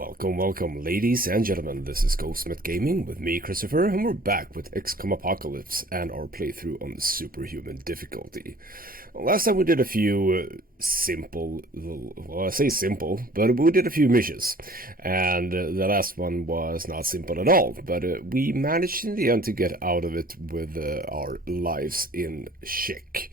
Welcome, ladies and gentlemen. This is Ghostsmith Gaming with me, Christopher, and we're back with XCOM Apocalypse and our playthrough on the superhuman difficulty. Last time we did a few simple, well, I say simple, but we did a few missions, and the last one was not simple at all, but we managed in the end to get out of it with our lives in check.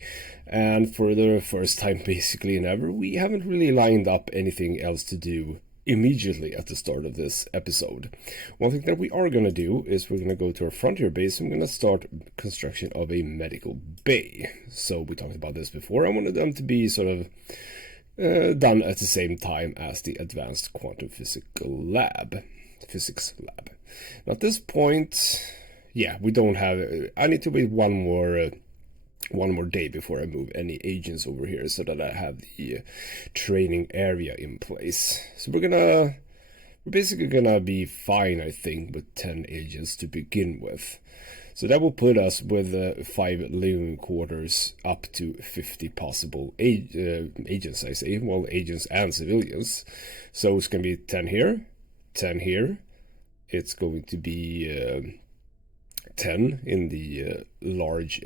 And for the first time basically in ever, we haven't really lined up anything else to do immediately at the start of this episode. One thing that we are going to do is we're going to go to our frontier base and we're going to start construction of a medical bay. So we talked about this before. I wanted them to be sort of done at the same time as the advanced quantum physics lab. Now at this point, yeah, we don't have, I need to wait one more day before I move any agents over here so that I have the training area in place. So we're basically gonna be fine, I think, with 10 agents to begin with. So that will put us with 5 living quarters up to 50 possible agents, I say. Well, agents and civilians. So it's gonna be 10 here, 10 here. It's going to be 10 in the large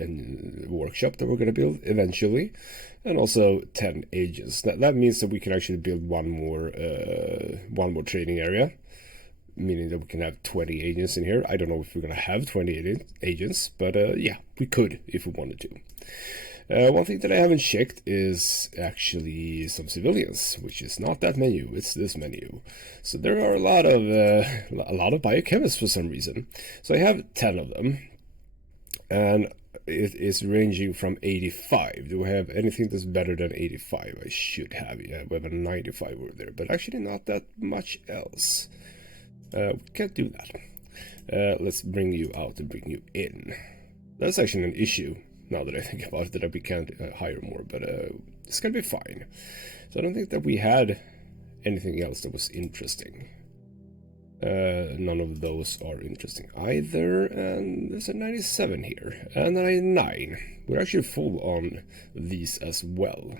workshop that we're going to build eventually, and also 10 agents. That means that we can actually build one more training area, meaning that we can have 20 agents in here. I don't know if we're going to have 20 agents, but yeah, we could if we wanted to. One thing that I haven't checked is actually some civilians, which is not that menu, it's this menu. So there are a lot of biochemists for some reason. So I have 10 of them, and it is ranging from 85. Do I have anything that's better than 85? I should have, yeah, we have a 95 over there, but actually not that much else. We can't do that. Let's bring you out and bring you in. That's actually an issue. Now that I think about it, that we can't hire more, but it's gonna be fine. So I don't think that we had anything else that was interesting. None of those are interesting either, and there's a 97 here, and a 99. We're actually full on these as well.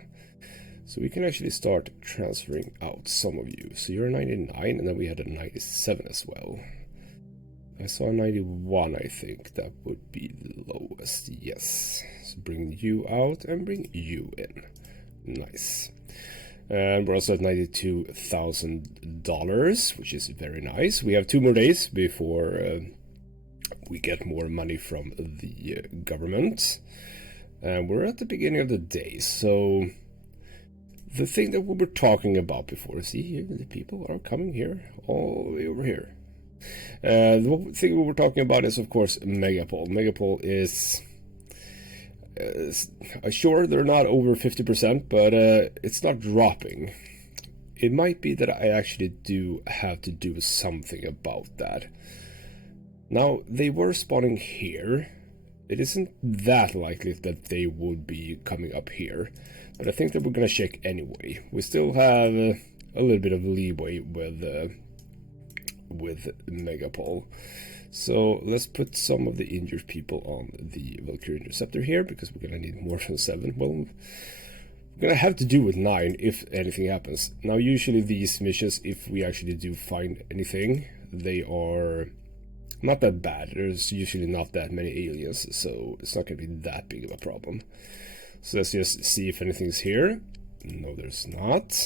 So we can actually start transferring out some of you. So you're a 99, and then we had a 97 as well. I saw a 91, I think. That would be the lowest, yes. So bring you out and bring you in. Nice. And we're also at $92,000, which is very nice. We have 2 more days before we get more money from the government. And we're at the beginning of the day, so the thing that we were talking about before, see, the people are coming here, all the way over here. The thing we were talking about is, of course, Megapol. Megapol is sure, they're not over 50%, but it's not dropping. It might be that I actually do have to do something about that. Now, they were spawning here. It isn't that likely that they would be coming up here, but I think that we're gonna check anyway. We still have a little bit of leeway with Megapol. So let's put some of the injured people on the Valkyrie Interceptor here, because we're gonna need more than 7. Well, we're gonna have to do with 9 if anything happens. Now usually these missions, if we actually do find anything, they are not that bad. There's usually not that many aliens, so it's not gonna be that big of a problem. So let's just see if anything's here. No, there's not.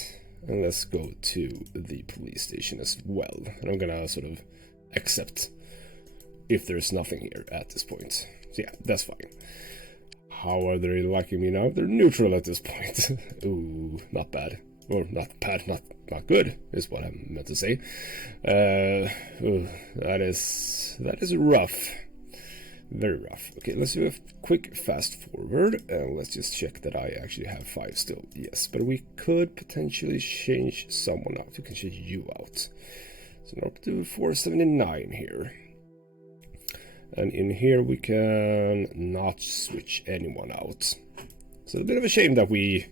And let's go to the police station as well. And I'm gonna sort of accept if there's nothing here at this point. So yeah, that's fine. How are they liking me now? They're neutral at this point. Ooh, not bad. Or not bad, not good, is what I meant to say. That is rough. Very rough. Okay, let's do a quick fast forward, and let's just check that I actually have 5 still. Yes, but we could potentially change someone out. We can change you out. So now up to 479 here. And in here we can not switch anyone out. So it's a bit of a shame that we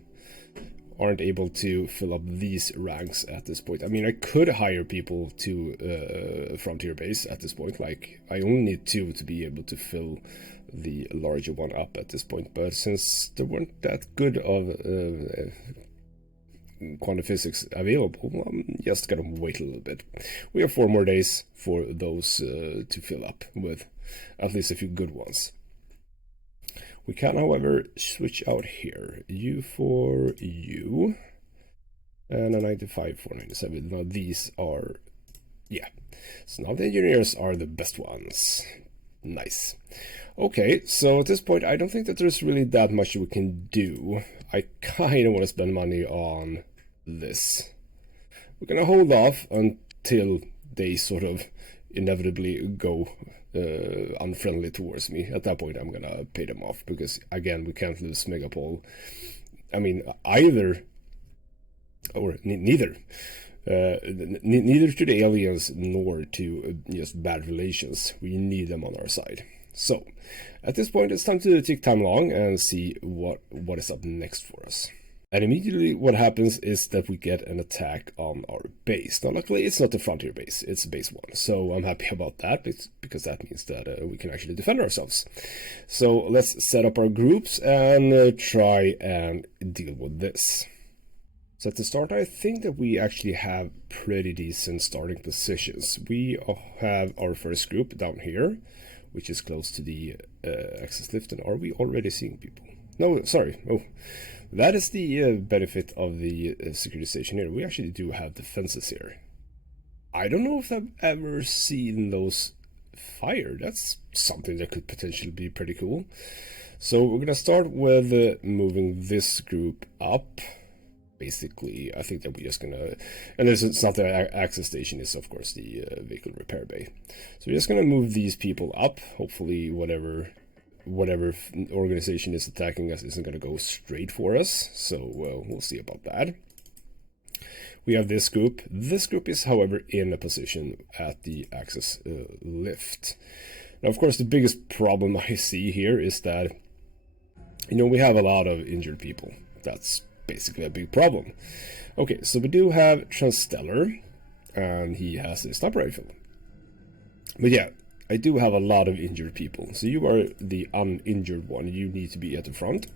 aren't able to fill up these ranks at this point. I mean, I could hire people to frontier base at this point. Like, I only need 2 to be able to fill the larger one up at this point. But since there weren't that good of quantum physics available, I'm just gonna wait a little bit. We have 4 more days for those to fill up with at least a few good ones. We can, however, switch out here. U for U. And a 95 for 97. Now these are, yeah. So now the engineers are the best ones. Nice. Okay, so at this point, I don't think that there's really that much we can do. I kind of want to spend money on this. We're going to hold off until they sort of inevitably go unfriendly towards me. At that point, I'm going to pay them off because, again, we can't lose Megapol. I mean, either, or neither. Neither to the aliens nor to just bad relations. We need them on our side. So, at this point, it's time to take time along and see what is up next for us. And immediately what happens is that we get an attack on our base. Now, luckily, it's not the frontier base, it's base 1. So I'm happy about that, because that means that we can actually defend ourselves. So let's set up our groups and try and deal with this. So at the start, I think that we actually have pretty decent starting positions. We have our first group down here, which is close to the access lift. And are we already seeing people? No, sorry. Oh, that is the benefit of the security station here. We actually do have defenses here. I don't know if I've ever seen those fired. That's something that could potentially be pretty cool. So we're going to start with moving this group up. Basically, I think that we're just gonna, and it's not the access station, is of course the vehicle repair bay. So we're just gonna move these people up. Hopefully whatever organization is attacking us isn't gonna go straight for us. So we'll see about that. We have this group. This group is, however, in a position at the access lift. Now, of course, the biggest problem I see here is that, you know, we have a lot of injured people. That's basically a big problem. Okay, so we do have Transstellar, and he has a sniper rifle. But yeah, I do have a lot of injured people. So you are the uninjured one. You need to be at the front.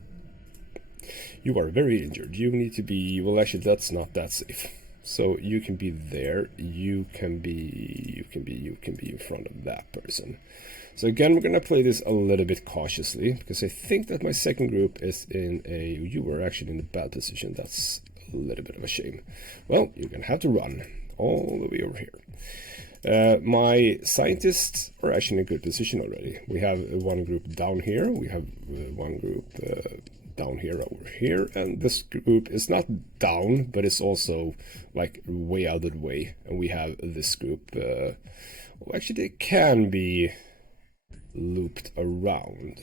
You are very injured. You need to be, well, actually, that's not that safe. So you can be there. You can be in front of that person. So again, we're going to play this a little bit cautiously, because I think that my second group is in a... You were actually in a bad position. That's a little bit of a shame. Well, you're going to have to run all the way over here. My scientists are actually in a good position already. We have one group down here. We have one group down here, over here. And this group is not down, but it's also like way out of the way. And we have this group... well, actually, they can be looped around.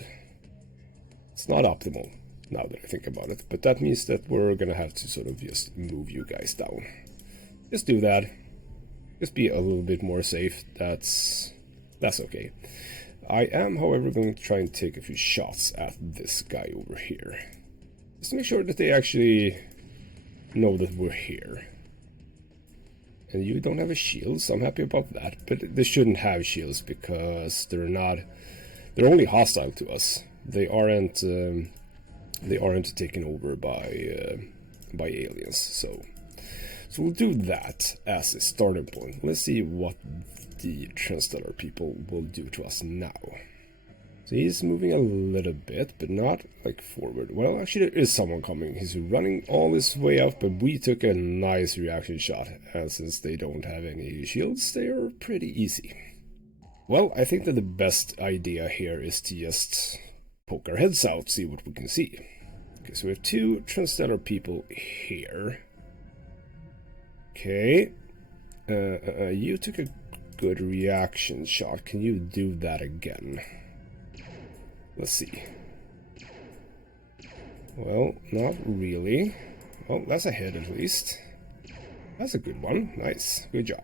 It's not optimal now that I think about it, but that means that we're gonna have to sort of just move you guys down. Just do that. Just be a little bit more safe. That's okay. I am, however, going to try and take a few shots at this guy over here, just to make sure that they actually know that we're here. And you don't have a shield, so I'm happy about that. But they shouldn't have shields because they're only hostile to us. They aren't taken over by aliens. So we'll do that as a starting point. Let's see what the Transstellar people will do to us now. So he's moving a little bit, but not like forward. Well, actually there is someone coming. He's running all this way out, but we took a nice reaction shot. And since they don't have any shields, they are pretty easy. Well, I think that the best idea here is to just poke our heads out, see what we can see. Okay, so we have 2 Transstellar people here. Okay. You took a good reaction shot. Can you do that again? Let's see. Well, not really. Well, that's a hit at least. That's a good one. Nice. Good job.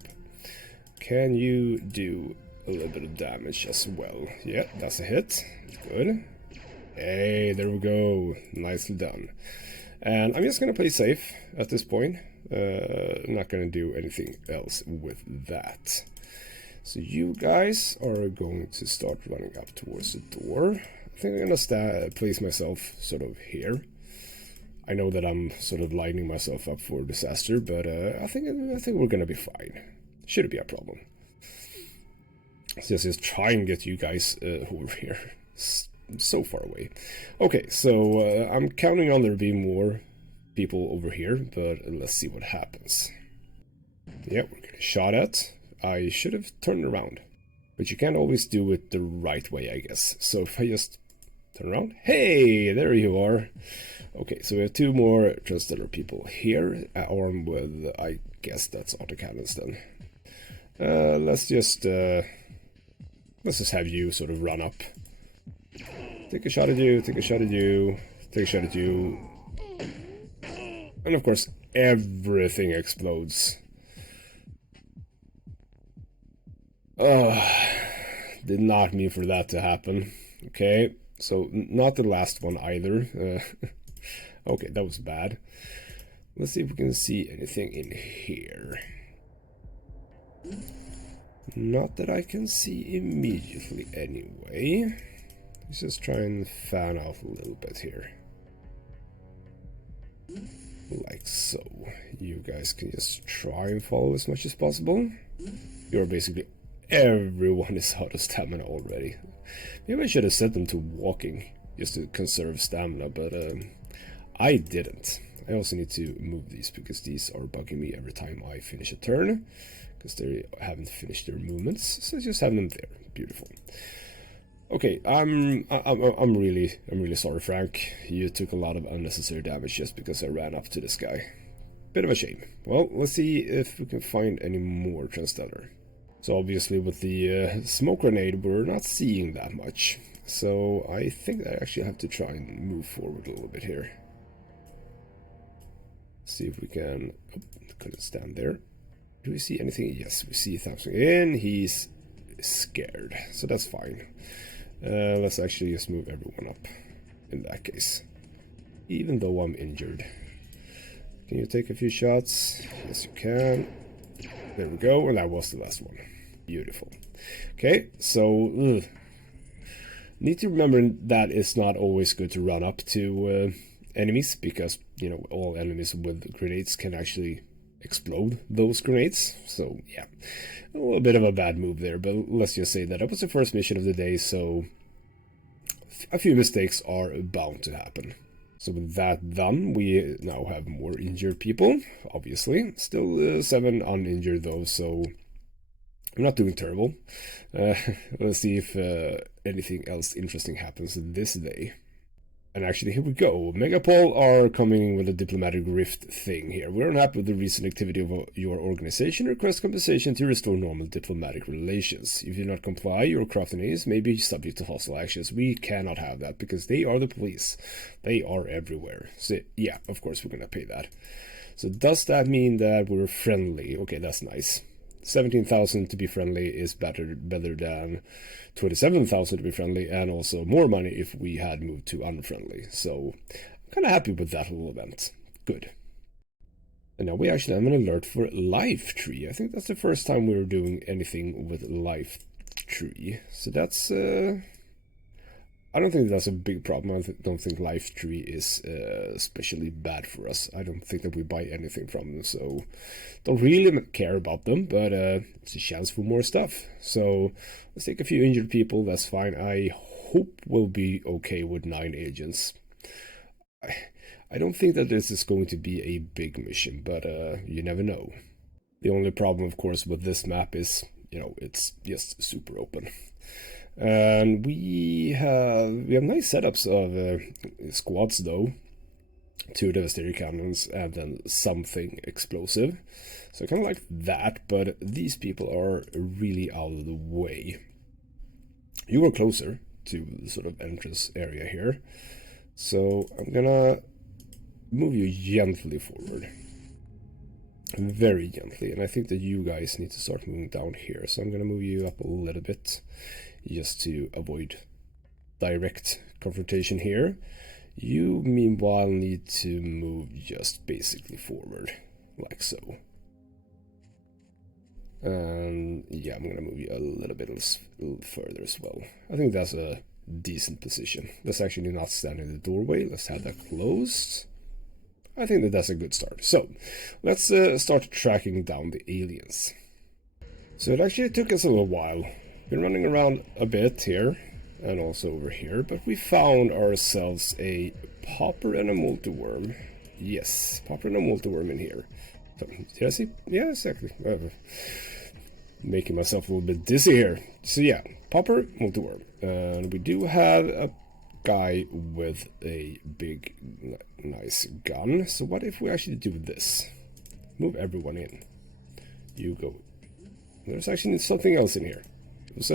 Can you do a little bit of damage as well? Yeah, that's a hit. Good. Hey, there we go. Nicely done. And I'm just going to play safe at this point. Not going to do anything else with that. So you guys are going to start running up towards the door. I think I'm going to place myself sort of here. I know that I'm sort of lining myself up for disaster, but I think we're gonna be fine. Shouldn't be a problem. So just try and get you guys over here. So far away. Okay, so I'm counting on there being more people over here, but let's see what happens. Yeah, we're getting shot at. I should have turned around, but you can't always do it the right way, I guess. So if I just turn around, hey, there you are. Okay, so we have 2 more transstellar people here, armed with, I guess that's autocannons then. Let's just have you sort of run up. Take a shot at you, take a shot at you, take a shot at you. And of course, everything explodes. Did not mean for that to happen. Okay, so not the last one either. Okay, that was bad. Let's see if we can see anything in here. Not that I can see immediately anyway. Let's just try and fan out a little bit here. Like so. You guys can just try and follow as much as possible. You're basically... everyone is out of stamina already. Maybe I should have set them to walking, just to conserve stamina, but I didn't. I also need to move these, because these are bugging me every time I finish a turn, because they haven't finished their movements, so just have them there. Beautiful. Okay, I'm really sorry, Frank. You took a lot of unnecessary damage just because I ran up to this guy. Bit of a shame. Well, let's see if we can find any more Transstellar. So obviously with the smoke grenade, we're not seeing that much. So I think I actually have to try and move forward a little bit here. See if we can... oh, couldn't stand there. Do we see anything? Yes, we see something in. He's scared, so that's fine. Let's actually just move everyone up in that case. Even though I'm injured. Can you take a few shots? Yes, you can. There we go, and that was the last one. Beautiful. Okay, so need to remember that it's not always good to run up to enemies, because, you know, all enemies with grenades can actually explode those grenades. So yeah, a little bit of a bad move there, but let's just say that it was the first mission of the day, so a few mistakes are bound to happen. So with that done, we now have more injured people, obviously. Still 7 uninjured though, so I'm not doing terrible. Let's see if anything else interesting happens this day. And actually, here we go. Megapol are coming with a diplomatic rift thing here. We're unhappy with the recent activity of your organization. Request compensation to restore normal diplomatic relations. If you do not comply, your crafting aids may be subject to hostile actions. We cannot have that, because they are the police. They are everywhere. So yeah, of course we're gonna pay that. So does that mean that we're friendly? Okay, that's nice. 17,000 to be friendly is better than 27,000 to be friendly, and also more money if we had moved to unfriendly. So I'm kind of happy with that little event. Good. And now we actually have an alert for life tree. I think that's the first time we're doing anything with life tree. So that's I don't think that's a big problem. I don't think life tree is especially bad for us. I don't think that we buy anything from them, so don't really care about them, but it's a chance for more stuff. So let's take a few injured people, that's fine. I hope we'll be okay with 9 agents. I don't think that this is going to be a big mission, but you never know. The only problem, of course, with this map is, you know, it's just super open. And we have nice setups of squads though. 2 devastator cannons and then something explosive. So I kind of like that, but these people are really out of the way. You were closer to the sort of entrance area here, so I'm gonna move you gently forward. Very gently, and I think that you guys need to start moving down here, so I'm gonna move you up a little bit just to avoid direct confrontation here. You meanwhile need to move just basically forward, like so. And yeah, I'm gonna move you a little bit further as well. I think that's a decent position. Let's actually not stand in the doorway. Let's have that closed. I think that that's a good start. So let's start tracking down the aliens. So it actually took us a little while. Been running around a bit here and also over here, but we found ourselves a popper and a multiworm. Yes, popper and a multiworm in here. So, did I see? Yeah, exactly. Making myself a little bit dizzy here. So yeah, popper, multiworm. And we do have a guy with a big, nice gun. So what if we actually do this? Move everyone in. You go. There's actually something else in here. It was,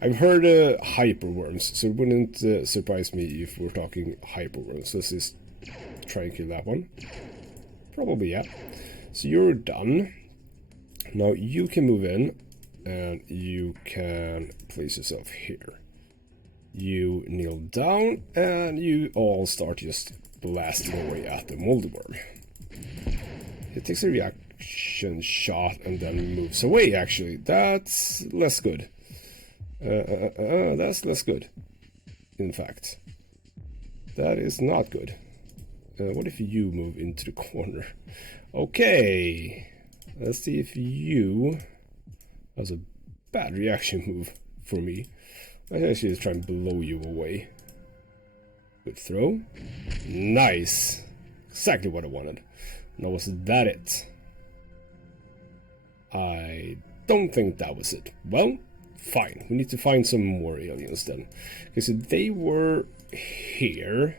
I've heard hyperworms, so it wouldn't surprise me if we're talking hyperworms. So let's just try and kill that one. Probably, yeah. So you're done. Now you can move in, and you can place yourself here. You kneel down, and you all start just blasting away at the multiworm. It takes a reaction shot and then moves away, actually. That's less good. That's less good, in fact. That is not good. What if you move into the corner? Okay. Let's see if you... That's a bad reaction move for me. I actually just try and blow you away. Good throw. Nice. Exactly what I wanted. Now, was that it? I don't think that was it. Well, fine. We need to find some more aliens then. Okay, so they were here.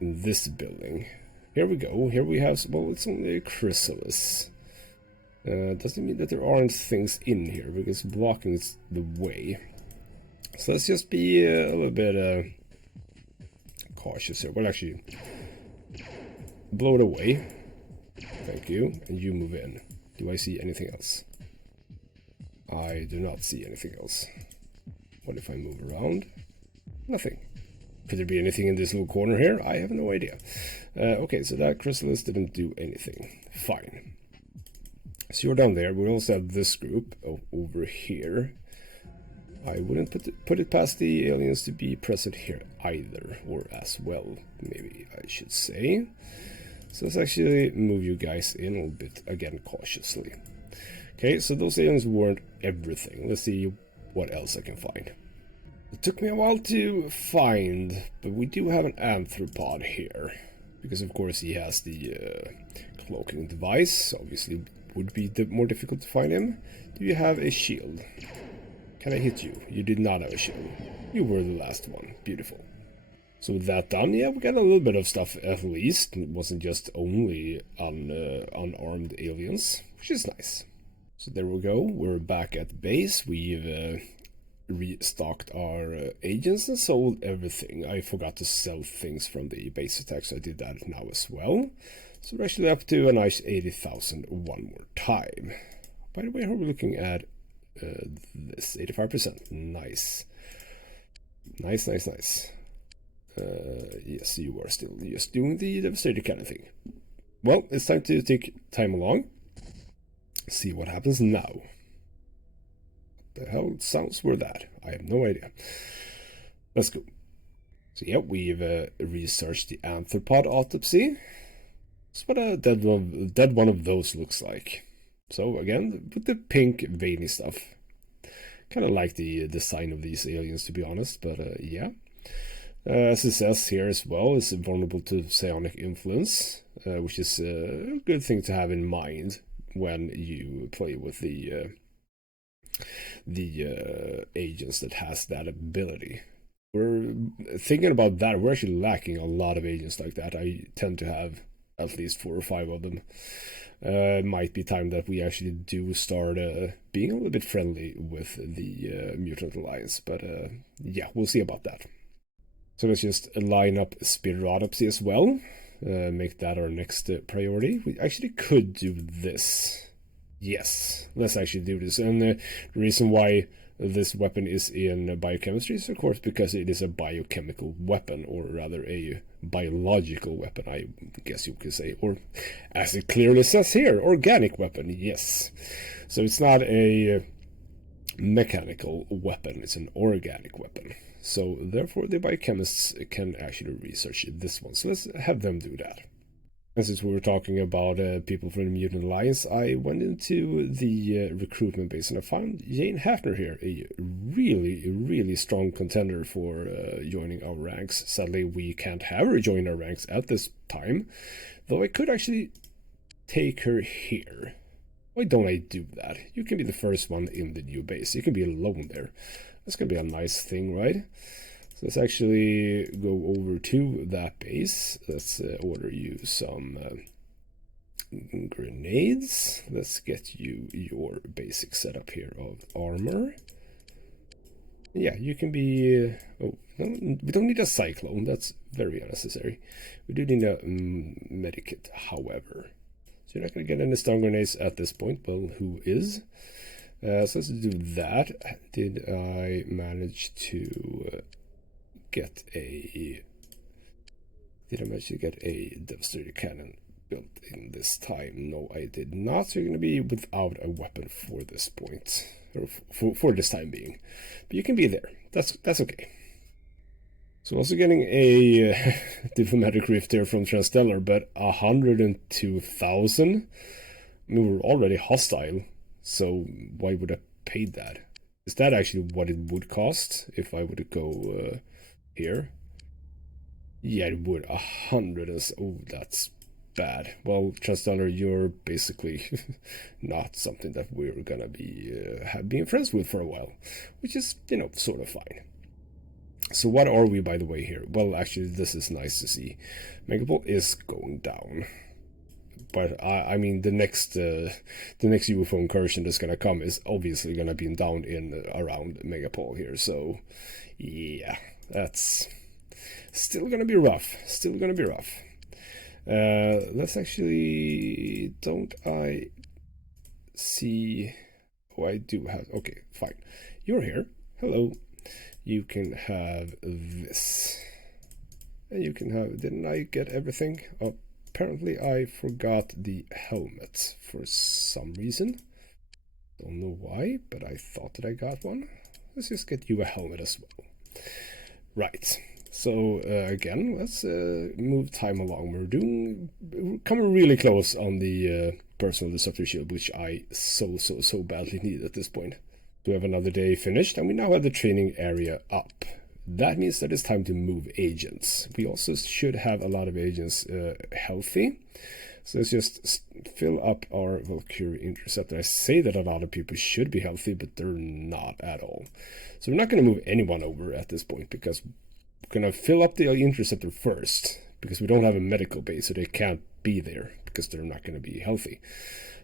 In this building. Here we go. Here we have... Well, it's only a chrysalis. Doesn't mean that there aren't things in here, because blocking is the way. So let's just be a little bit cautious here. Well, actually, blow it away. Thank you. And you move in. Do I see anything else? I do not see anything else. What if I move around? Nothing. Could there be anything in this little corner here? I have no idea. Okay, so that chrysalis didn't do anything. Fine. So you're down there. We also have this group over here. I wouldn't put it past the aliens to be present here either, or as well, maybe I should say. So let's actually move you guys in a little bit, again, cautiously. Okay, so those aliens weren't everything. Let's see what else I can find. It took me a while to find, but we do have an anthropod here. Because of course he has the cloaking device, obviously would be more difficult to find him. Do you have a shield? Can I hit you? You did not have a shield. You were the last one. Beautiful. So with that done, yeah, we got a little bit of stuff at least. It wasn't just only unarmed aliens, which is nice. So there we go. We're back at the base. We've restocked our agents and sold everything. I forgot to sell things from the base attack, so I did that now as well. So we're actually up to a nice 80,000 one more time. By the way, how are we looking at this? 85%. Nice. Nice, nice, nice. Yes, you are still just doing the devastator kind of thing. Well, it's time to take time along. See what happens now. What the hell sounds were that? I have no idea. Let's go. So yeah, we've researched the anthropod autopsy. That's what a dead one of those looks like. So again, with the pink veiny stuff. Kind of like the design of these aliens, to be honest, but yeah. As it says here as well, it's vulnerable to psionic influence, which is a good thing to have in mind when you play with the agents that has that ability. We're thinking about that. We're actually lacking a lot of agents like that. I tend to have at least 4 or 5 of them. It might be time that we actually do start being a little bit friendly with the Mutant Alliance, but yeah, we'll see about that. So let's just line up Spiritopsy as well, make that our next priority. We actually could do this. Yes, let's actually do this. And the reason why this weapon is in biochemistry is, of course, because it is a biochemical weapon, or rather a biological weapon, I guess you could say. Or, as it clearly says here, organic weapon, yes. So it's not a mechanical weapon, it's an organic weapon. So therefore the biochemists can actually research this one. So let's have them do that. And since we were talking about people from the Mutant Alliance, I went into the recruitment base and I found Jane Hafner here, a really strong contender for joining our ranks. Sadly, we can't have her join our ranks at this time, though I could actually take her here. Why don't I do that? You can be the first one in the new base. You can be alone there. That's gonna be a nice thing, right? So let's actually go over to that base. Let's order you some grenades. Let's get you your basic setup here of armor. Yeah, you can be... oh, no, we don't need a cyclone. That's very unnecessary. We do need a medikit, however. So you're not going to get any stun grenades at this point. Well, who is? So let's do that. Did I manage to... get a devastator cannon built in this time? No, I did not. So you're going to be without a weapon for this point, or for this time being, but you can be there. That's okay. So also getting a diplomatic rift here from Transstellar, but 102,000. I mean, we're already hostile, so why would I pay that? Is that actually what it would cost if I would go here? Yeah, it would. 100 and... oh, that's bad. Well, Transstellar, you're basically not something that we're gonna be being friends with for a while, which is, you know, sort of fine. So what are we, by the way, here? Well, actually, this is nice to see. Megapol is going down. But I mean, the next UFO incursion that's gonna come is obviously gonna be down in around Megapol here. So, yeah, that's still gonna be rough. Still gonna be rough. Let's actually... don't I see... oh, I do have... okay, fine. You're here. Hello. You can have this. And you can have... didn't I get everything? Oh, apparently I forgot the helmet for some reason. Don't know why, but I thought that I got one. Let's just get you a helmet as well. Right. So again, let's move time along. We're coming really close on the Personal Disruptor Shield, which I so badly need at this point. We have another day finished, and we now have the training area up. That means that it's time to move agents. We also should have a lot of agents healthy. So let's just fill up our Valkyrie Interceptor. I say that a lot of people should be healthy, but they're not at all. So we're not going to move anyone over at this point, because we're going to fill up the Interceptor first, because we don't have a medical base, so they can't be there, because they're not going to be healthy.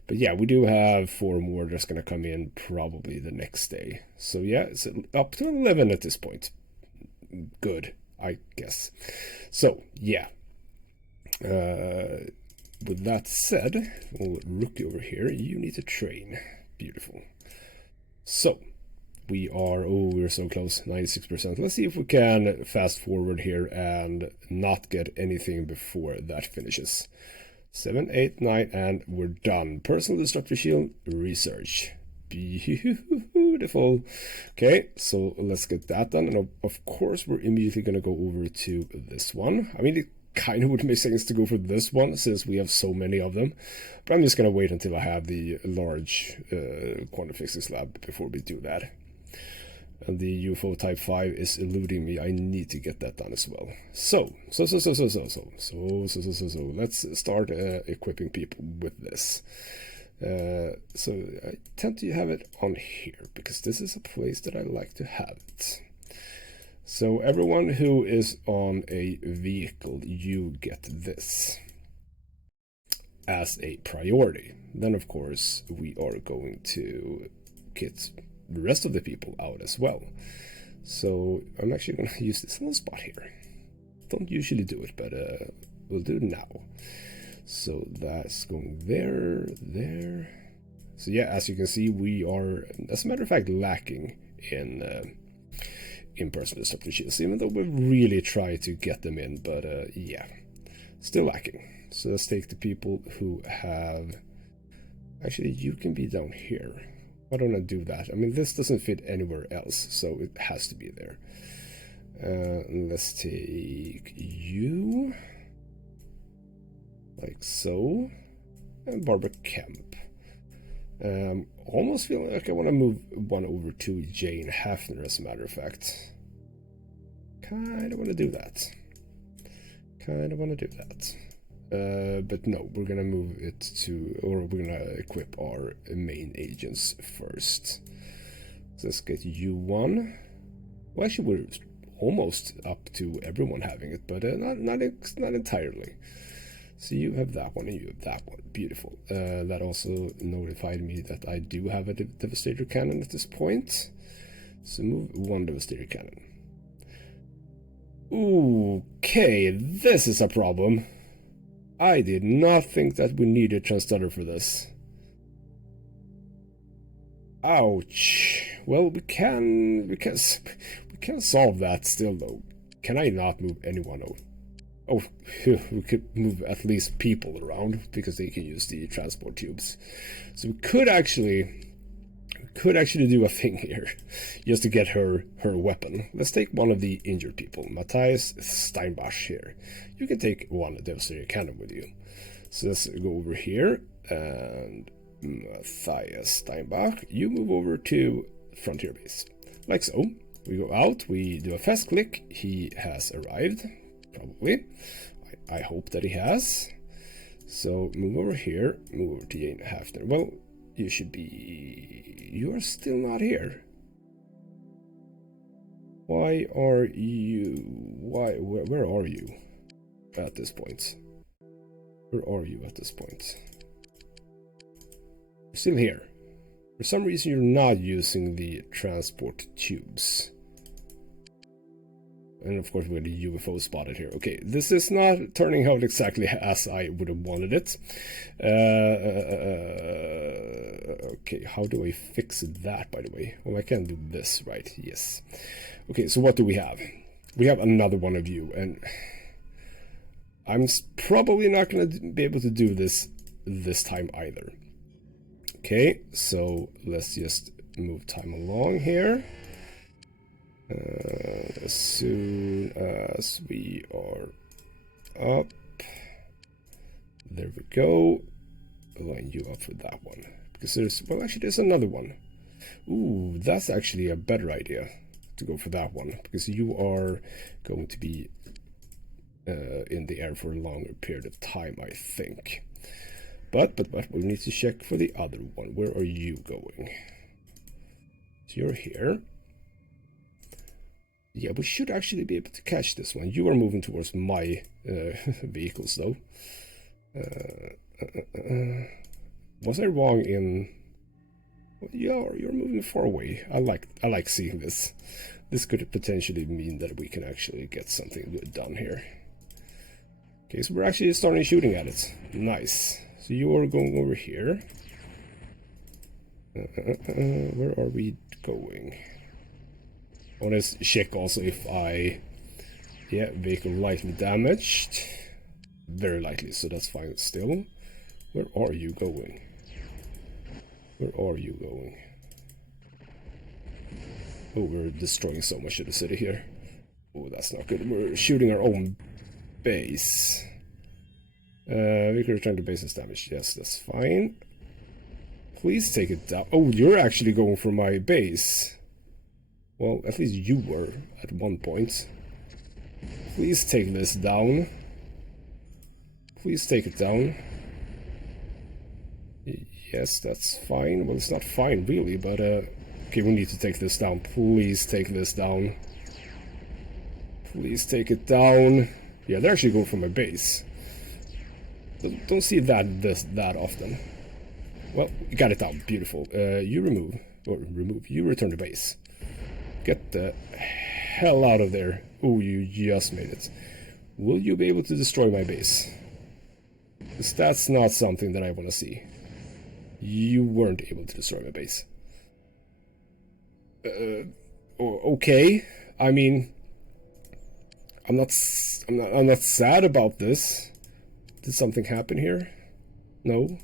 But yeah, we do have 4 more that's going to come in probably the next day. So yeah, it's up to 11 at this point. Good, I guess. So yeah. With that said, we'll rookie over here. You need to train. Beautiful. So we are... oh, we're so close. 96%. Let's see if we can fast forward here and not get anything before that finishes. 7, 8, 9, and we're done. Personal Disruptor Shield research. Beautiful. Okay, so let's get that done. And of course, we're immediately going to go over to this one. I mean, it kind of would make sense to go for this one since we have so many of them. But I'm just going to wait until I have the large quantum physics lab before we do that. And the UFO Type 5 is eluding me. I need to get that done as well. So let's start equipping people with this. So I tend to have it on here because this is a place that I like to have it. So everyone who is on a vehicle, you get this as a priority. Then of course we are going to kit the rest of the people out as well. So I'm actually going to use this little spot here. Don't usually do it, but we'll do it now. So that's going there. So yeah, as you can see, we are, as a matter of fact, lacking in Personal Disruptor Shields, even though we've really tried to get them in, but yeah, still lacking. So let's take the people who have... actually, you can be down here. Why don't I do that? I mean, this doesn't fit anywhere else, so it has to be there. Let's take you, like so, and Barbara Kemp. Almost feeling like I want to move one over to Jane Hafner, as a matter of fact. Kind of want to do that. But no, we're gonna move it to, or we're gonna equip our main agents first. So let's get you one. Well, actually, we're almost up to everyone having it, but not entirely. So you have that one and you have that one. Beautiful. That also notified me that I do have a Devastator cannon at this point. So move one Devastator cannon. Okay, this is a problem. I did not think that we needed Transtutter for this. Ouch. Well, we can solve that still, though. Can I not move anyone over? Oh, we could move at least people around because they can use the transport tubes. So we could actually do a thing here just to get her weapon. Let's take one of the injured people, Matthias Steinbach here. You can take one Devastator cannon with you. So let's go over here, and Matthias Steinbach, you move over to Frontier Base. Like so. We go out, we do a fast click. He has arrived, probably. I hope that he has. So move over here, move over to Jane Hafner. Well, you should be... You are still not here. Why are you... Where are you at this point? Where are you at this point? You're still here. For some reason, you're not using the transport tubes. And of course, we had a UFO spotted here. Okay, this is not turning out exactly as I would have wanted it. Okay, how do I fix that, by the way? Well, I can do this, right? Yes. Okay, so what do we have? We have another one of you, and I'm probably not going to be able to do this time either. Okay, so let's just move time along here. As soon as we are up, there we go. Line you up for that one, because there's another one. Ooh, that's actually a better idea to go for that one, because you are going to be in the air for a longer period of time, I think. But we need to check for the other one. Where are you going? So you're here. Yeah, we should actually be able to catch this one. You are moving towards my vehicles, though. Was I wrong in... Well, you're moving far away. I like seeing this. This could potentially mean that we can actually get something good done here. Okay, so we're actually starting shooting at it. Nice. So you are going over here. Where are we going? I want to check also if yeah, vehicle lightly damaged. Very lightly, so that's fine still. Where are you going? Where are you going? Oh, we're destroying so much of the city here. Oh, that's not good. We're shooting our own base. Vehicle return to base is damaged. Yes, that's fine. Please take it down. Oh, you're actually going for my base. Well, at least you were at one point. Please take this down. Please take it down. Yes, that's fine. Well, it's not fine, really, but, okay, we need to take this down. Please take this down. Please take it down. Yeah, they're actually going for my base. Don't see that often. Well, you got it down. Beautiful. You you return to base. Get the hell out of there. Oh, you just made it. Will you be able to destroy my base? Because that's not something that I want to see. You weren't able to destroy my base. Okay. I mean, I'm not sad about this. Did something happen here? No.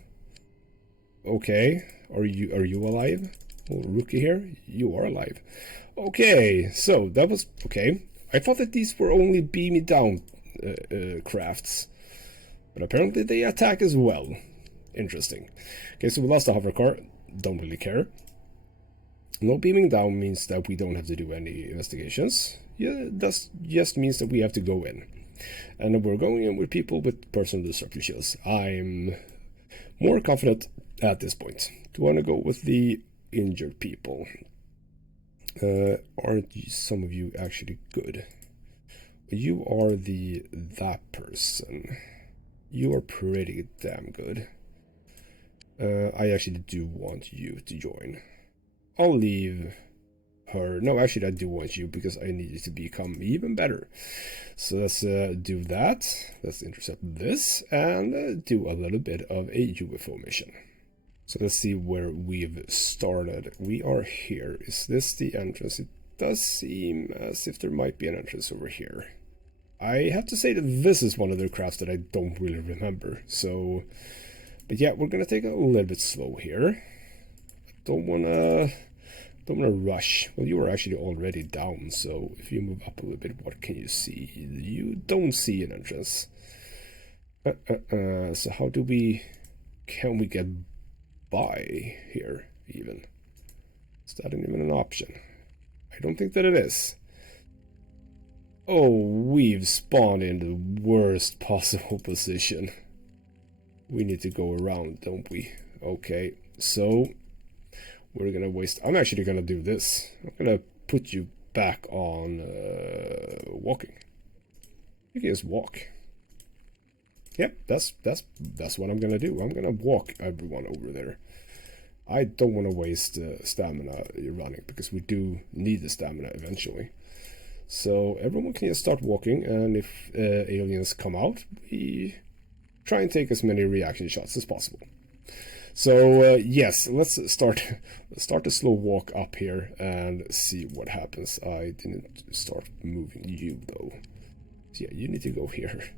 Okay. Are you alive? Well, rookie here, you are alive. Okay, so that was okay. I thought that these were only beam down crafts, but apparently they attack as well. Interesting. Okay, so we lost the hover car. Don't really care. No beaming down means that we don't have to do any investigations. Yeah, that just means that we have to go in. And we're going in with people with personal disruptor shields. I'm more confident at this point. Do you want to go with the injured people? Aren't some of you actually good? You are that person. You are pretty damn good. I actually do want you to join. I'll leave her. No, actually I do want you because I need you to become even better. So let's do that. Let's intercept this and do a little bit of a UFO mission. So let's see where we've started. We are here. Is this the entrance? It does seem as if there might be an entrance over here. I have to say that this is one of their crafts that I don't really remember. So, but yeah, we're gonna take it a little bit slow here. I don't wanna rush. Well, you are actually already down, so if you move up a little bit, what can you see? You don't see an entrance. So how do we... Can we get by here, even? Is that even an option? I don't think that it is. Oh, we've spawned in the worst possible position. We need to go around, don't we? Okay, so... We're gonna waste... I'm actually gonna do this. I'm gonna put you back on walking. You can just walk. Yep, that's what I'm gonna do. I'm gonna walk everyone over there. I don't want to waste stamina running, because we do need the stamina eventually. So everyone can just start walking, and if aliens come out, we try and take as many reaction shots as possible. So yes, let's start a slow walk up here and see what happens. I didn't start moving you though. So yeah, you need to go here.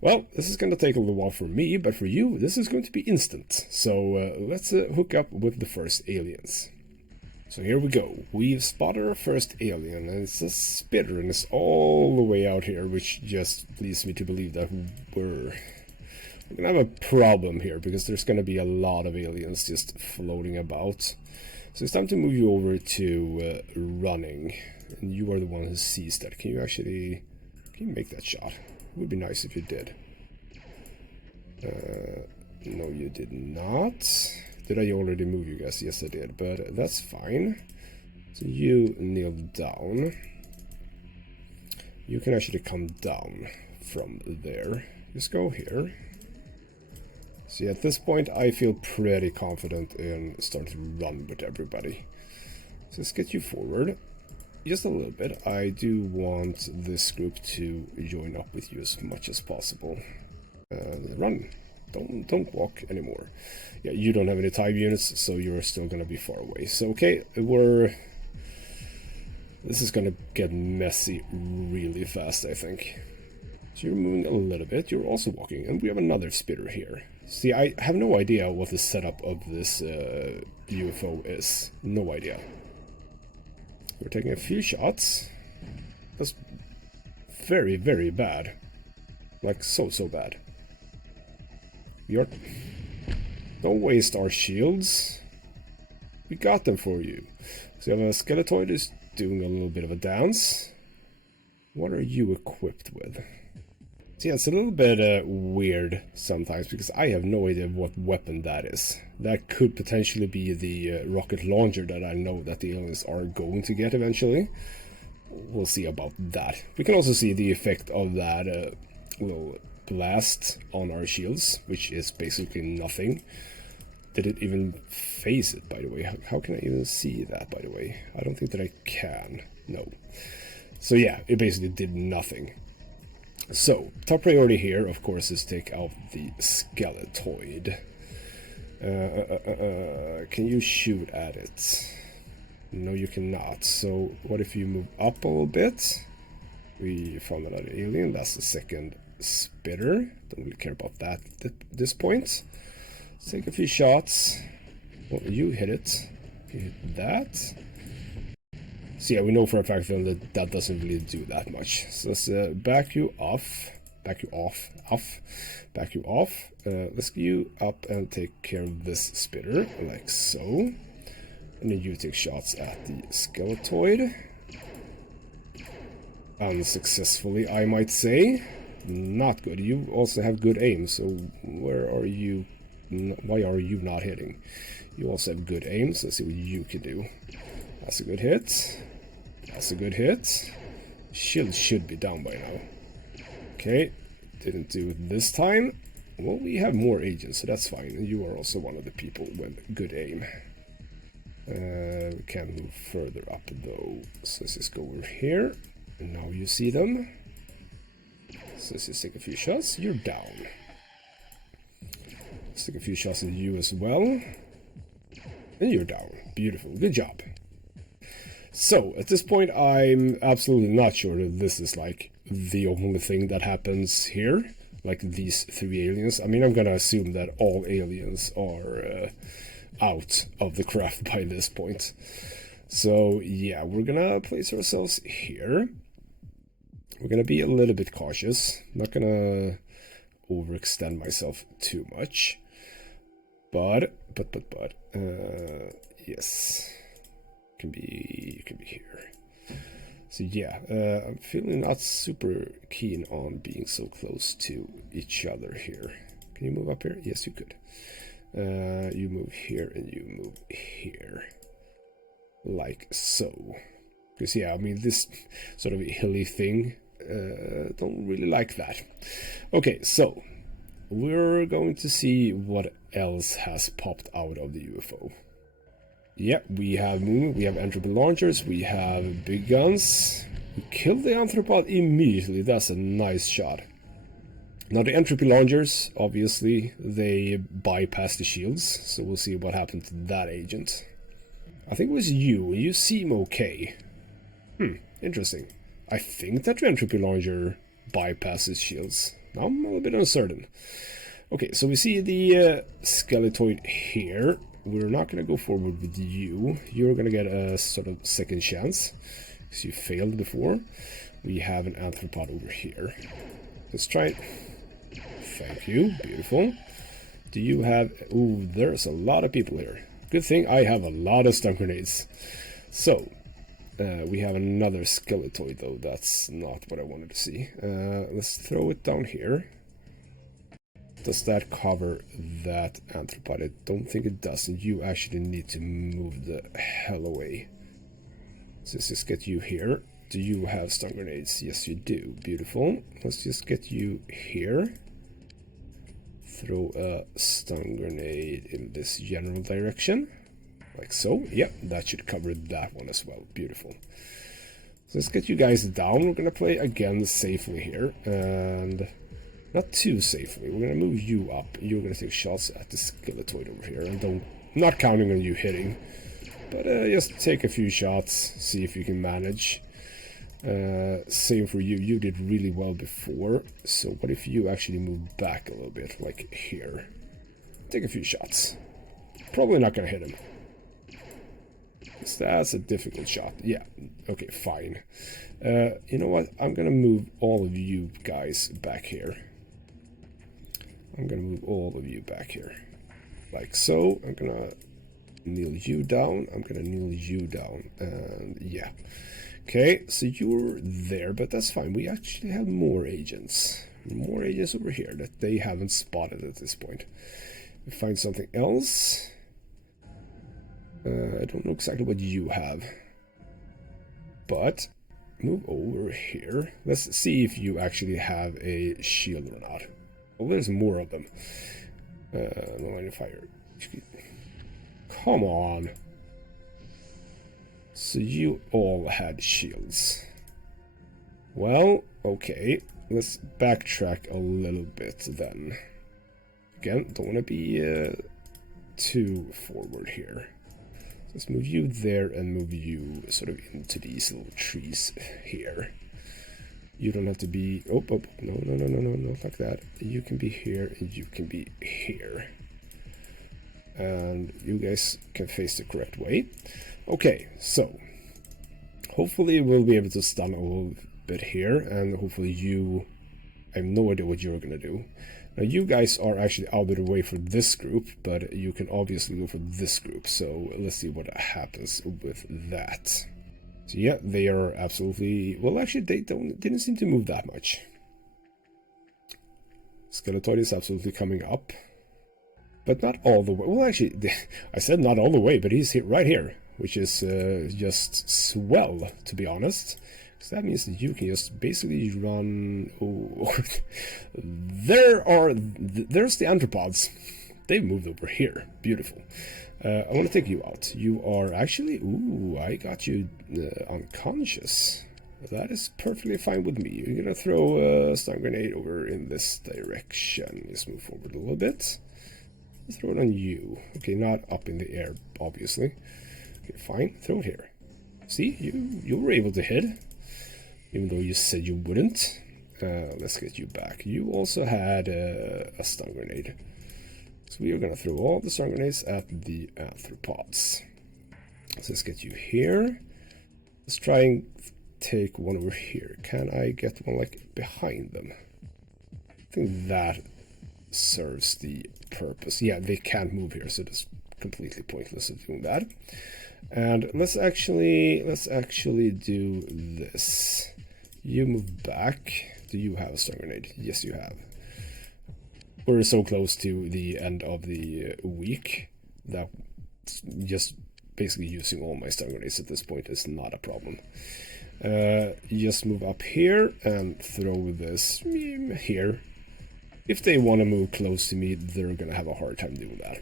Well, this is going to take a little while for me, but for you, this is going to be instant. So let's hook up with the first aliens. So here we go. We've spotted our first alien, and it's a spitter, and it's all the way out here, which just leads me to believe that we're gonna have a problem here, because there's gonna be a lot of aliens just floating about. So it's time to move you over to running, and you are the one who sees that. Can you make that shot? It would be nice if you did. No, you did not. Did I already move you guys? Yes, I did, but that's fine. So you kneel down. You can actually come down from there. Just go here. See, at this point, I feel pretty confident in starting to run with everybody. So let's get you forward just a little bit. I do want this group to join up with you as much as possible. Run. Don't walk anymore. Yeah, you don't have any time units, so you're still gonna be far away. So okay, this is gonna get messy really fast, I think. So you're moving a little bit. You're also walking, and we have another spitter here. See, I have no idea what the setup of this UFO is. No idea. We're taking a few shots. That's very, very bad. Like, so bad. Don't waste our shields. We got them for you. So you have a Skeletoid who's doing a little bit of a dance. What are you equipped with? So yeah, it's a little bit weird sometimes, because I have no idea what weapon that is. That could potentially be the rocket launcher that I know that the aliens are going to get eventually. We'll see about that. We can also see the effect of that little blast on our shields, which is basically nothing. Did it even phase it, by the way? How can I even see that, by the way? I don't think that I can. No. So yeah, it basically did nothing. So, top priority here, of course, is take out the Skeletoid. Can you shoot at it? No, you cannot. So, what if you move up a little bit? We found another alien. That's the second spitter. Don't really care about that at this point. Let's take a few shots. Well, you hit it. You hit that. So yeah, we know for a fact then that that doesn't really do that much. So let's back you off. Back you off. Back you off. Let's get you up and take care of this spitter, like so. And then you take shots at the skeletoid. Unsuccessfully, I might say. Not good. You also have good aim, so where are you? Why are you not hitting? You also have good aim, so let's see what you can do. That's a good hit. That's a good hit. Shield should be down by now. Okay, didn't do it this time. Well, we have more agents, so that's fine. And you are also one of the people with good aim. We can't move further up though, so let's just go over here. And now you see them. So let's just take a few shots. You're down. Let's take a few shots at you as well. And you're down. Beautiful. Good job. So, at this point, I'm absolutely not sure that this is, like, the only thing that happens here. Like, these 3 aliens. I mean, I'm gonna assume that all aliens are out of the craft by this point. So, yeah, we're gonna place ourselves here. We're gonna be a little bit cautious. Not gonna overextend myself too much. But, yes. You can be here. So yeah, I'm feeling not super keen on being so close to each other here. Can you move up here? Yes, you could. You move here and you move here. Like so. Because yeah, I mean, this sort of hilly thing, don't really like that. Okay, so we're going to see what else has popped out of the UFO. Yeah, we have movement, we have entropy launchers, we have big guns. We killed the anthropod immediately. That's a nice shot. Now the entropy launchers, obviously, they bypass the shields, so we'll see what happened to that agent. I think it was you. You seem okay. Interesting. I think that the entropy launcher bypasses shields. Now I'm a little bit uncertain. Okay, so we see the skeletoid here. We're not going to go forward with you. You're going to get a sort of second chance, because you failed before. We have an anthropod over here. Let's try it. Thank you. Beautiful. Do you have... Ooh, there's a lot of people here. Good thing I have a lot of stun grenades. So, we have another skeletoid, though. That's not what I wanted to see. Let's throw it down here. Does that cover that anthropod? I don't think it does, and you actually need to move the hell away. So let's just get you here. Do you have stun grenades? Yes, you do. Beautiful. Let's just get you here. Throw a stun grenade in this general direction. Like so. Yep, that should cover that one as well. Beautiful. So let's get you guys down. We're going to play again safely here. And... not too safely. We're going to move you up. You're going to take shots at the skeletoid over here. And not counting on you hitting. But just take a few shots. See if you can manage. Same for you. You did really well before. So what if you actually move back a little bit? Like here. Take a few shots. Probably not going to hit him. That's a difficult shot. Yeah. Okay, fine. You know what? I'm going to move all of you guys back here. I'm going to move all of you back here. Like so. I'm going to kneel you down. I'm going to kneel you down. And yeah. Okay, so you're there, but that's fine. We actually have more agents. More agents over here that they haven't spotted at this point. We find something else. I don't know exactly what you have. But move over here. Let's see if you actually have a shield or not. Well, there's more of them. No line of fire. Come on. So you all had shields. Well, okay. Let's backtrack a little bit then. Again, don't want to be too forward here. Let's move you there and move you sort of into these little trees here. You don't have to be... Oh, no, not like that. You can be here and you can be here. And you guys can face the correct way. Okay, so hopefully we'll be able to stun a little bit here, and hopefully you... I have no idea what you're gonna do. Now you guys are actually out of the way for this group, but you can obviously go for this group, so let's see what happens with that. So yeah, they are absolutely... well, actually they didn't seem to move that much. Skeletoid is absolutely coming up, but not all the way. Well, actually, I said not all the way, but he's right here, which is just swell, to be honest. Because that means that you can just basically run... oh, there's the anthropods. They've moved over here. Beautiful. I want to take you out. You are actually... ooh, I got you unconscious. That is perfectly fine with me. You're gonna throw a stun grenade over in this direction. Just move forward a little bit. Let's throw it on you. Okay, not up in the air, obviously. Okay, fine. Throw it here. See, you were able to hit, even though you said you wouldn't. Let's get you back. You also had a stun grenade. So we are gonna throw all the stun grenades at the arthropods. So let's get you here. Let's try and take one over here. Can I get one like behind them? I think that serves the purpose. Yeah, they can't move here, so it's completely pointless of doing that. And let's actually do this. You move back. Do you have a stun grenade? Yes, you have. We're so close to the end of the week that just basically using all my stun grenades at this point is not a problem. Just move up here and throw this here. If they want to move close to me, they're gonna have a hard time doing that.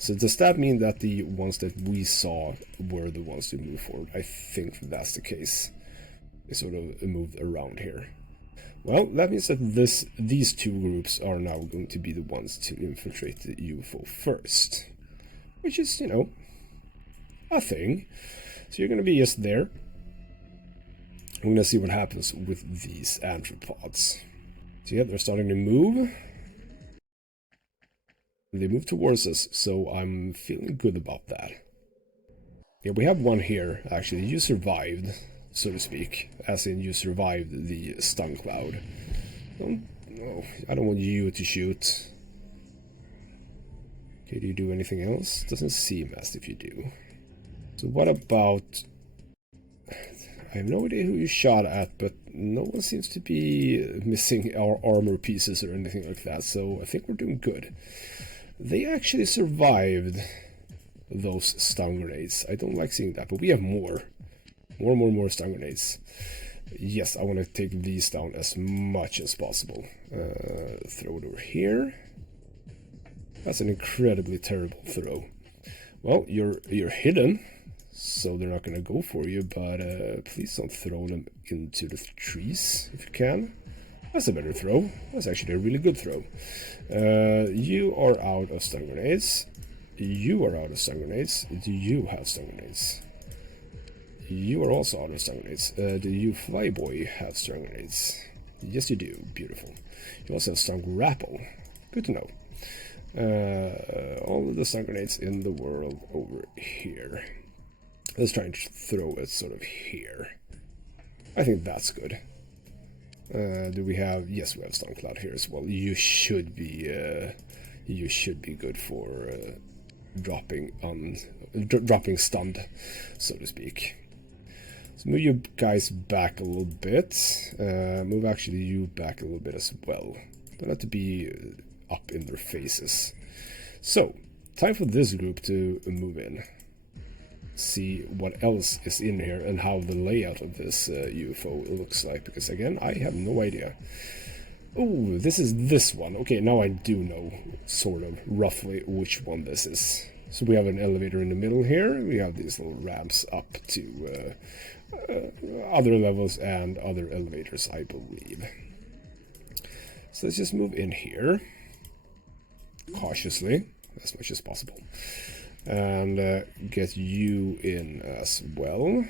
So does that mean that the ones that we saw were the ones to move forward? I think that's the case. They sort of moved around here. Well, that means that these two groups are now going to be the ones to infiltrate the UFO first. Which is, you know, a thing. So you're going to be just there. We're going to see what happens with these anthropods. So yeah, they're starting to move. They move towards us, so I'm feeling good about that. Yeah, we have one here, actually. You survived, so to speak. As in, you survived the stun cloud. No, I don't want you to shoot. Okay, do you do anything else? Doesn't seem as if you do. So what about... I have no idea who you shot at, but no one seems to be missing our armor pieces or anything like that, so I think we're doing good. They actually survived those stun grenades. I don't like seeing that, but we have more. More stun grenades. Yes, I want to take these down as much as possible. Throw it over here. That's an incredibly terrible throw. Well, you're hidden, so they're not going to go for you, but please don't throw them into the trees if you can. That's a better throw. That's actually a really good throw. You are out of stun grenades. You are out of stun grenades. Do you have stun grenades? You are also out of stun grenades. Do you, Flyboy, have stun grenades? Yes, you do. Beautiful. You also have stun grapple. Good to know. All of the stun grenades in the world over here. Let's try and throw it sort of here. I think that's good. Do we have... yes, we have stun cloud here as well. You should be good for dropping stunned, so to speak. So move you guys back a little bit. Move actually you back a little bit as well. Don't have to be up in their faces. So, time for this group to move in. See what else is in here and how the layout of this UFO looks like, because again, I have no idea. Oh, this is this one. Okay, now I do know sort of roughly which one this is. So we have an elevator in the middle here. We have these little ramps up to other levels and other elevators, I believe. So let's just move in here cautiously as much as possible. And get you in as well.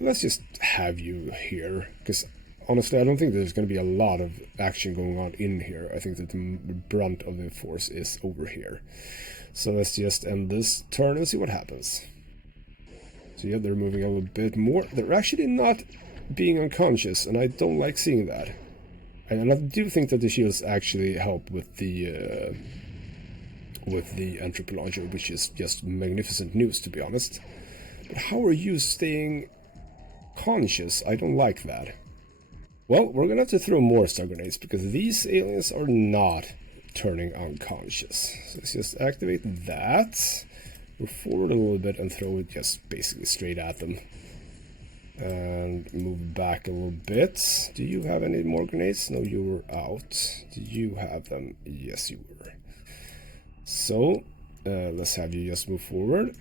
Let's just have you here, because honestly, I don't think there's going to be a lot of action going on in here. I think that the brunt of the force is over here. So let's just end this turn and see what happens. So yeah, they're moving a little bit more. They're actually not being unconscious, and I don't like seeing that. And I do think that the shields actually help with the entropy launcher, which is just magnificent news, to be honest. But how are you staying conscious? I don't like that. Well, we're gonna have to throw more stun grenades, because these aliens are not turning unconscious. So let's just activate that. Move forward a little bit and throw it just basically straight at them. And move back a little bit. Do you have any more grenades? No, you were out. Do you have them? Yes, you were. So, let's have you just move forward,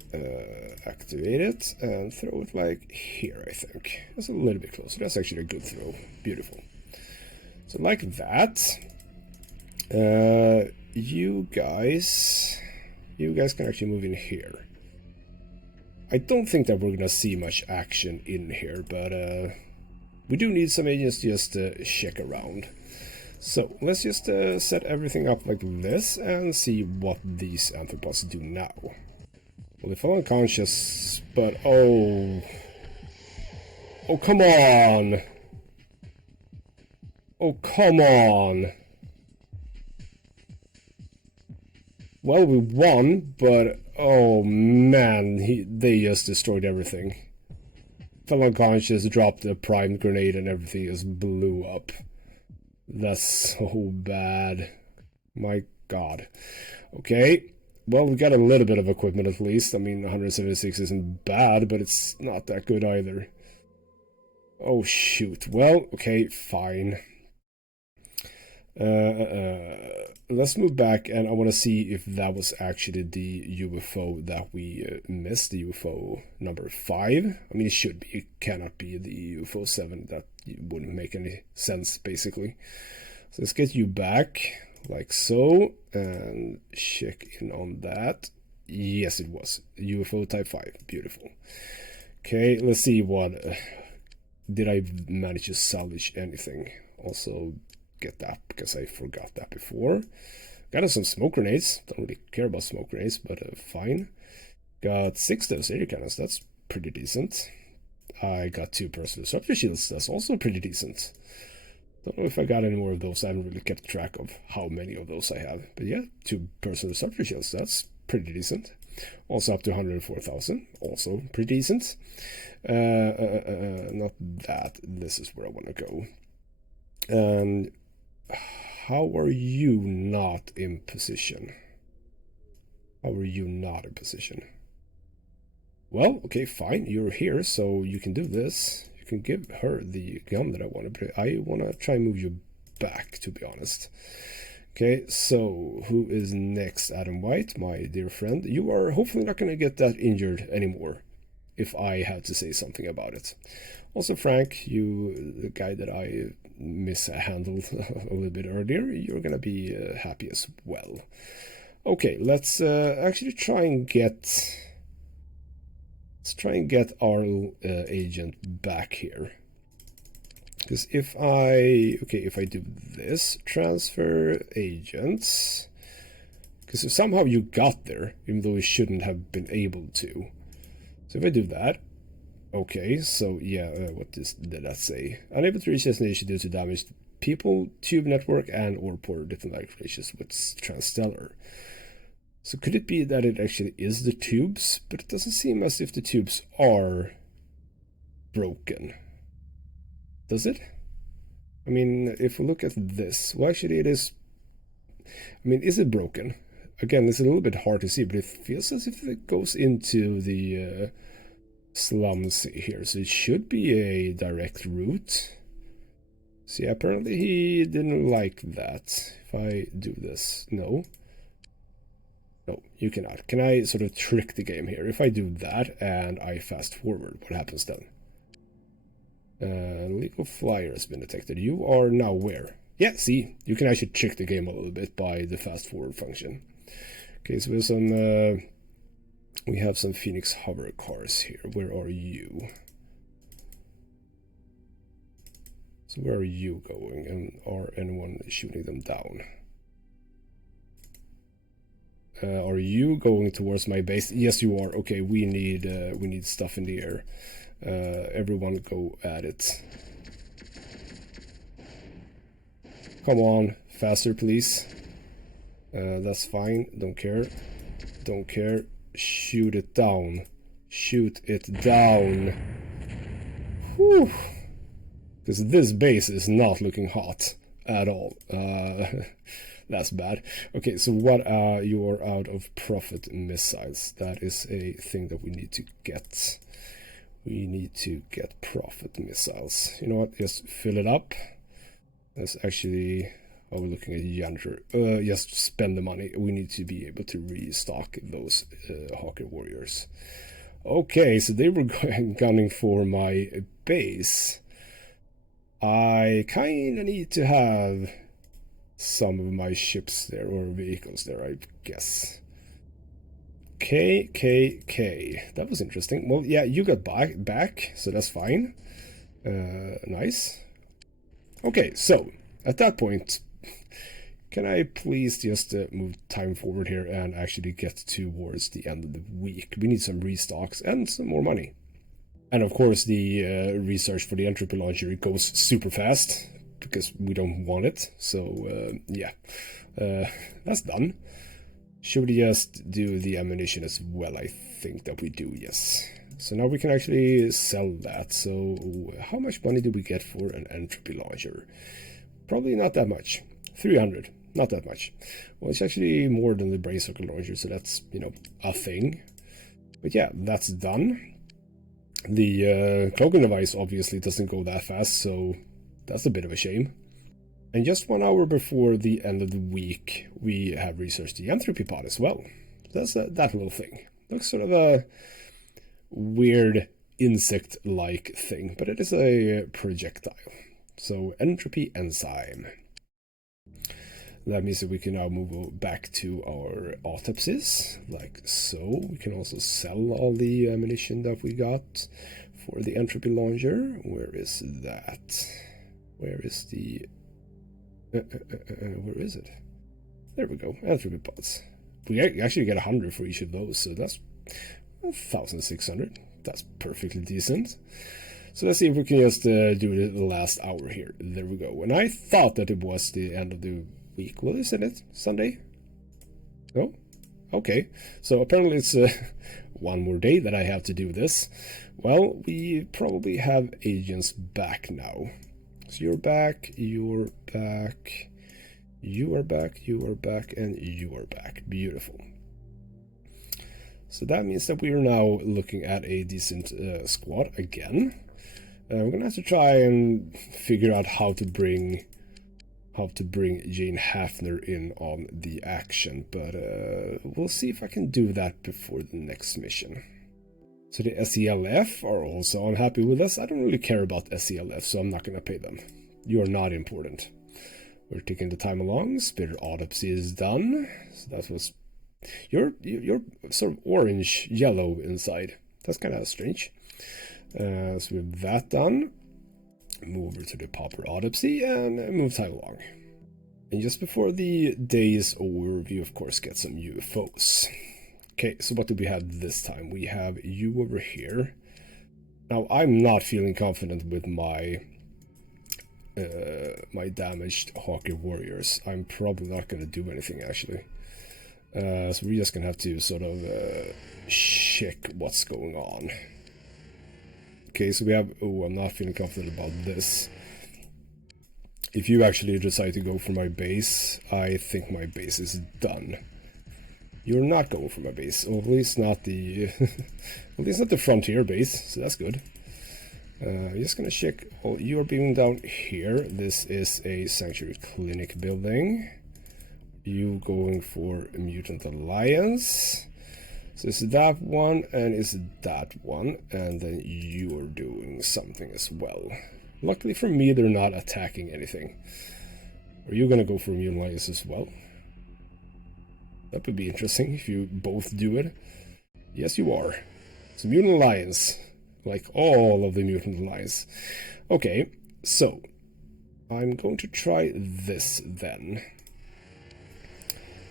activate it, and throw it like here, I think. That's a little bit closer. That's actually a good throw. Beautiful. So like that. You guys can actually move in here. I don't think that we're gonna see much action in here, but we do need some agents just to check around. So let's just set everything up like this and see what these anthropods do now. Well, they fell unconscious, but oh, come on! Oh, come on! Well, we won, but oh man, they just destroyed everything. Fell unconscious, dropped a primed grenade, and everything just blew up. That's so bad. My god. Okay, well, we got a little bit of equipment at least. I mean, 176 isn't bad, but it's not that good either. Oh shoot. Well, okay, fine. Let's move back, and I want to see if that was actually the UFO that we missed, the UFO number 5. I mean, it should be. It cannot be the UFO 7. That wouldn't make any sense, basically. So let's get you back, like so, and check in on that. Yes, it was. UFO type 5. Beautiful. Okay, let's see what... did I manage to salvage anything? Also... get that, because I forgot that before. Got us some smoke grenades. Don't really care about smoke grenades, but fine. Got 6 devastator cannons. That's pretty decent. I got 2 personal disruptor shields. That's also pretty decent. Don't know if I got any more of those. I haven't really kept track of how many of those I have. But yeah, 2 personal disruptor shields. That's pretty decent. Also up to 104,000. Also pretty decent. Not that. This is where I want to go. And... how are you not in position? How are you not in position? Well, okay, fine. You're here, so you can do this. You can give her the gun that I want to play. I want to try and move you back, to be honest. Okay, so who is next? Adam White, my dear friend. You are hopefully not going to get that injured anymore, if I had to say something about it. Also, Frank, you, the guy that I mishandled a little bit earlier, you're gonna be happy as well. Okay, let's actually try and get our agent back here. Because if I do this, transfer agents, because if somehow you got there, even though you shouldn't have been able to. So if I do that, okay, so yeah, what did that say? Unable to reach destination due to damage to people, tube network, and or poor diplomatic relations with Transstellar. So could it be that it actually is the tubes? But it doesn't seem as if the tubes are broken. Does it? I mean, if we look at this, well, actually it is... I mean, is it broken? Again, it's a little bit hard to see, but it feels as if it goes into the... slums here, so it should be a direct route. See, apparently he didn't like that. If I do this, no, you cannot. Can I sort of trick the game here? If I do that and I fast forward, what happens then? Legal flyer has been detected. You are now where? Yeah, see, you can actually trick the game a little bit by the fast forward function. Okay, so there's some we have some Phoenix hover cars here. Where are you? So where are you going, and are anyone shooting them down? Are you going towards my base? Yes, you are. Okay, we need stuff in the air. Everyone go at it. Come on, faster, please. That's fine. Don't care. Don't care. Shoot it down. Shoot it down. Whew. Because this base is not looking hot at all. That's bad. Okay, so what? You are out of profit missiles. That is a thing that we need to get. We need to get profit missiles. You know what? Just fill it up. That's actually... Oh, we're looking at janitor. Just spend the money. We need to be able to restock those Hawker warriors. Okay, so they were gunning for my base. I kind of need to have some of my ships there, or vehicles there, I guess. KKK. That was interesting. Well, yeah, you got back, so that's fine. Nice. Okay, so at that point, can I please just move time forward here and actually get towards the end of the week? We need some restocks and some more money. And of course, the research for the entropy launcher goes super fast because we don't want it. So yeah, that's done. Should we just do the ammunition as well? I think that we do, yes. So now we can actually sell that. So how much money do we get for an entropy launcher? Probably not that much. 300, not that much. Well, it's actually more than the brain circle launcher, so that's, you know, a thing. But yeah, that's done. The cloaking device obviously doesn't go that fast, so that's a bit of a shame. And just 1 hour before the end of the week, we have researched the entropy pod as well. That's that little thing. Looks sort of a weird insect-like thing, but it is a projectile. So entropy enzyme. That means that we can now move back to our autopsies, like so. We can also sell all the ammunition that we got for the entropy launcher. Where is that? Where is the... where is it? There we go, entropy pods. We actually get 100 for each of those, so that's 1,600. That's perfectly decent. So let's see if we can just do the last hour here. There we go. And I thought that it was the end of the week. Well, isn't it? Sunday? No? Okay. So apparently it's one more day that I have to do this. Well, we probably have agents back now. So you're back, you're back, you are back, you are back, and you are back. Beautiful. So that means that we are now looking at a decent squad again. We're gonna have to try and figure out how to bring Jane Hafner in on the action, but we'll see if I can do that before the next mission. So the SELF are also unhappy with us. I don't really care about SELF, so I'm not gonna pay them. You are not important. We're taking the time along. Spitter autopsy is done. So that was... You're sort of orange yellow inside. That's kind of strange. So we have that done. Move over to the popper autopsy and move time along. And just before the day's over, we of course get some UFOs. Okay, so what do we have this time? We have you over here. Now I'm not feeling confident with my my damaged Hawker warriors. I'm probably not going to do anything actually. So we're just going to have to sort of check what's going on. Okay, so we have... Oh, I'm not feeling confident about this. If you actually decide to go for my base, I think my base is done. You're not going for my base, or at least not the... at least not the frontier base, so that's good. Just gonna check... Oh, you are being down here. This is a sanctuary clinic building. You going for a Mutant Alliance. So it's that one and it's that one, and then you're doing something as well. Luckily for me, they're not attacking anything. Are you gonna go for a Mutant Alliance as well? That would be interesting if you both do it. Yes, you are. It's a Mutant Alliance, like all of the Mutant Alliance. Okay, so I'm going to try this then.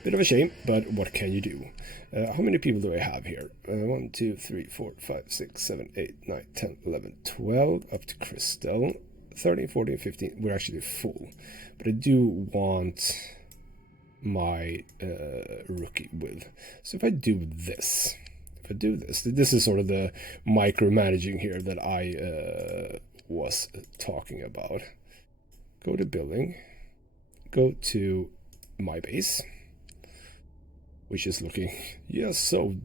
Bit of a shame, but what can you do? How many people do I have here? 1, 2, 3, 4, 5, 6, 7, 8, 9, 10, 11, 12, up to Crystal. 13, 14, 15. We're actually full. But I do want my rookie with. So if I do this, this is sort of the micromanaging here that I was talking about. Go to building, go to my base, which is looking, yeah, so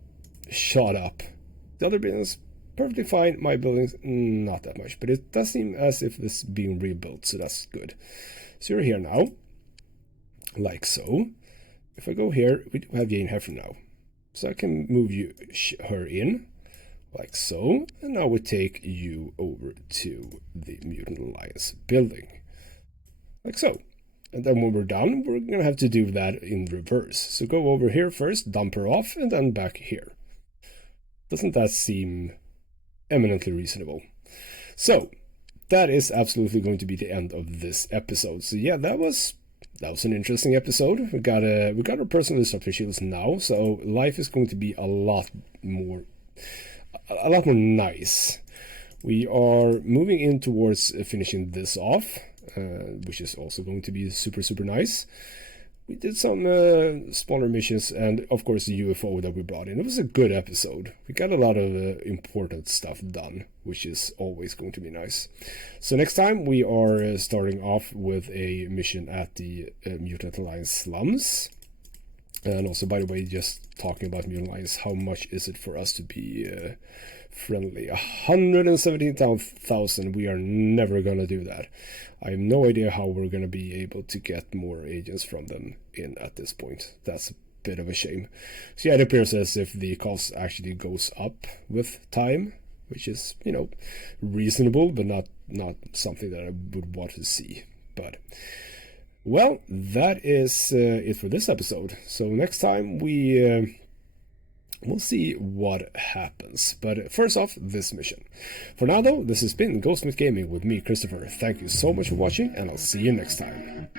shot up. The other buildings, perfectly fine. My buildings, not that much. But it does seem as if this is being rebuilt, so that's good. So you're here now, like so. If I go here, we do have Jane Heifer now. So I can move her in, like so. And now we take you over to the Mutant Alliance building, like so. And then when we're done, we're going to have to do that in reverse. So go over here first, dump her off, and then back here. Doesn't that seem eminently reasonable? So that is absolutely going to be the end of this episode. So yeah, that was an interesting episode. We got our personal disruptor shields now, so life is going to be a lot more nice. We are moving in towards finishing this off. Which is also going to be super nice. We did some smaller missions, and of course the UFO that we brought in. It was a good episode. We got a lot of important stuff done, which is always going to be nice. So next time we are starting off with a mission at the Mutant Alliance slums. And also, by the way, just talking about Mutant Alliance, how much is it for us to be friendly? 117,000. We are never gonna do that. I have no idea how we're gonna be able to get more agents from them in at this point. That's a bit of a shame. So yeah, it appears as if the cost actually goes up with time, which is, you know, reasonable, but not something that I would want to see. But well, that is it for this episode. So next time we'll see what happens. But first off, this mission. For now though, this has been Ghostsmith Gaming with me, Christopher. Thank you so much for watching, and I'll see you next time.